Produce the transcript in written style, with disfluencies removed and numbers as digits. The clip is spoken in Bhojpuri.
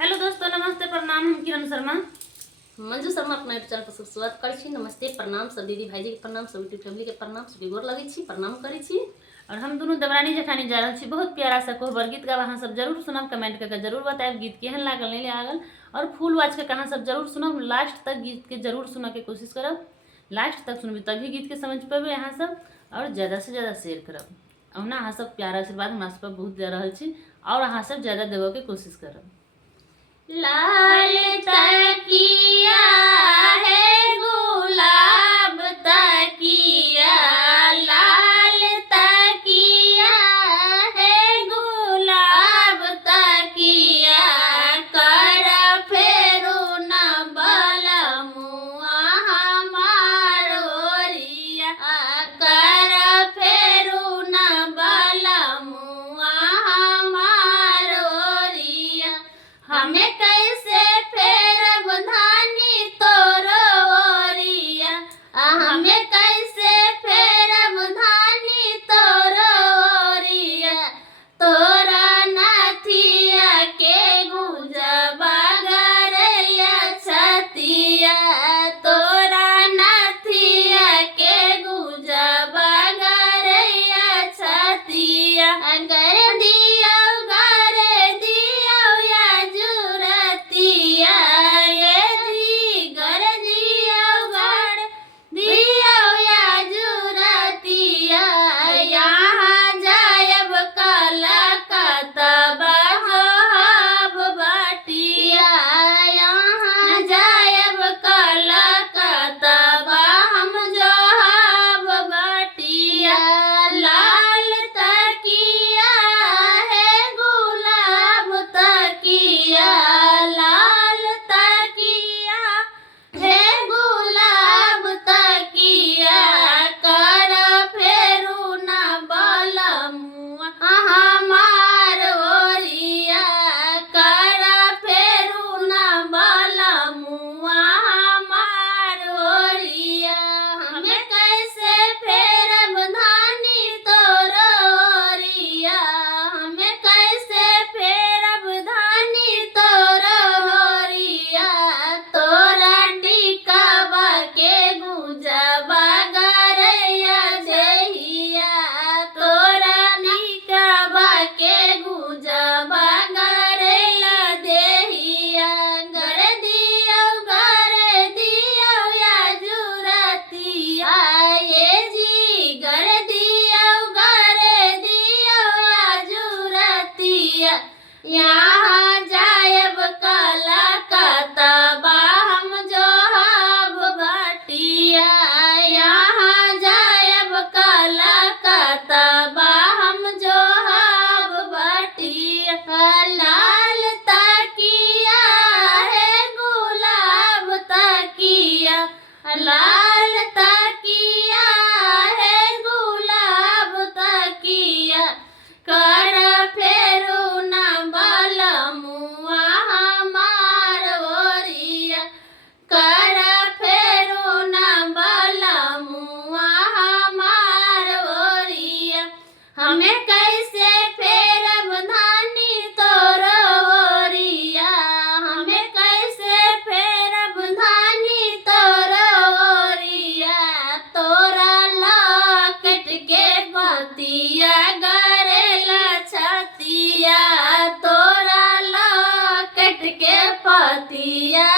हेलो दोस्तों, नमस्ते, प्रणाम। हम किरण शर्मा, मंजू शर्मा अपना यूट्यूब चैनल पर स्वागत करै छी। नमस्ते, प्रणाम सब दीदी भाईजी के प्रणाम, सब यूट्यूब फैमिली के प्रणाम, सब गोर लगै छी, प्रणाम करै छी। और हम दोनों देवरानी जेठानी जा रहल छी। बहुत प्यारा सा कोहबर गीत गाब अहाँ सब जरूर सुनब, कमेंट करके जरूर बताएब गीत केहन लागल नहीं लागल। और फुल वॉच के अहाँ सब जरूर सुनब, लास्ट तक गीत के जरूर सुनऽ के कोशिश करब। लास्ट तक सुनबे तभी गीत के समझ पेबे अहाँ सब, और ज्यादा से ज्यादा शेयर करब। औना अहाँ सब प्यार आशीर्वाद हमरा सब पर बहुत दे रहल छी, और अहाँ सब ज्यादा देबऽ के कोशिश करब। लाल तकिया है गुलाब तकिया, लाल तकिया है गुलाब तकिया, कर फेरू न बलमुआ हमारो रिया, कर फेरू न बलमुआ हमारो रिया। हमें कैसे फेरब धानी तोरो ओरिया, हमें कैसे फेरब धानी तोरो ओरिया, तोरा नाथिया के गुजबा गरैया छतिया, तोरा नाथिया के गुजबा गरैया छतिया, गर दिया गर दिया या जुरतिया, ये जी गर दिया गर दिया या जुरतिया, यहाँ जायब कलकत्ता बहाब बटिया, यहाँ जायब कलकत्ता हम जोहाब बटिया। लाल तकिया है गुलाब तकिया, लाल तकिया है गुलाब तकिया, कर फेरू न बलमुआ हमार ओरिया, कर फेरू न बलमुआ हमार ओरिया। हमें कैसे फेरब धानी तोरो ओरिया, हमें कैसे फेरब धानी तोरो ओरिया, तोरा टिकबा के गुजबा गरैया जहिया, तोरा टिकबा के गुजबा गरैया देहिया, गर दियो या जुरतिया, ये जी गर दियो या जुरतिया, यहाँ जायब कलकत्ता हम जोहाब बटिया, यहाँ जायब कलकत्ता हम जोहाब बटिया। लाल तकिया है गुलाब तकिया, लाल तकिया है गुलाब तकिया, कर फेरू न बलमुआ हमार ओरिया, कर फेरू न बलमुआ हमार ओरिया। हमें कैसे फेरब धानी तोरो ओरिया, हमें कैसे फेरब धानी तोरो ओरिया, तोरा लॉकेट के बतिया गरेला छतिया, तोरा लॉकेट के पतिया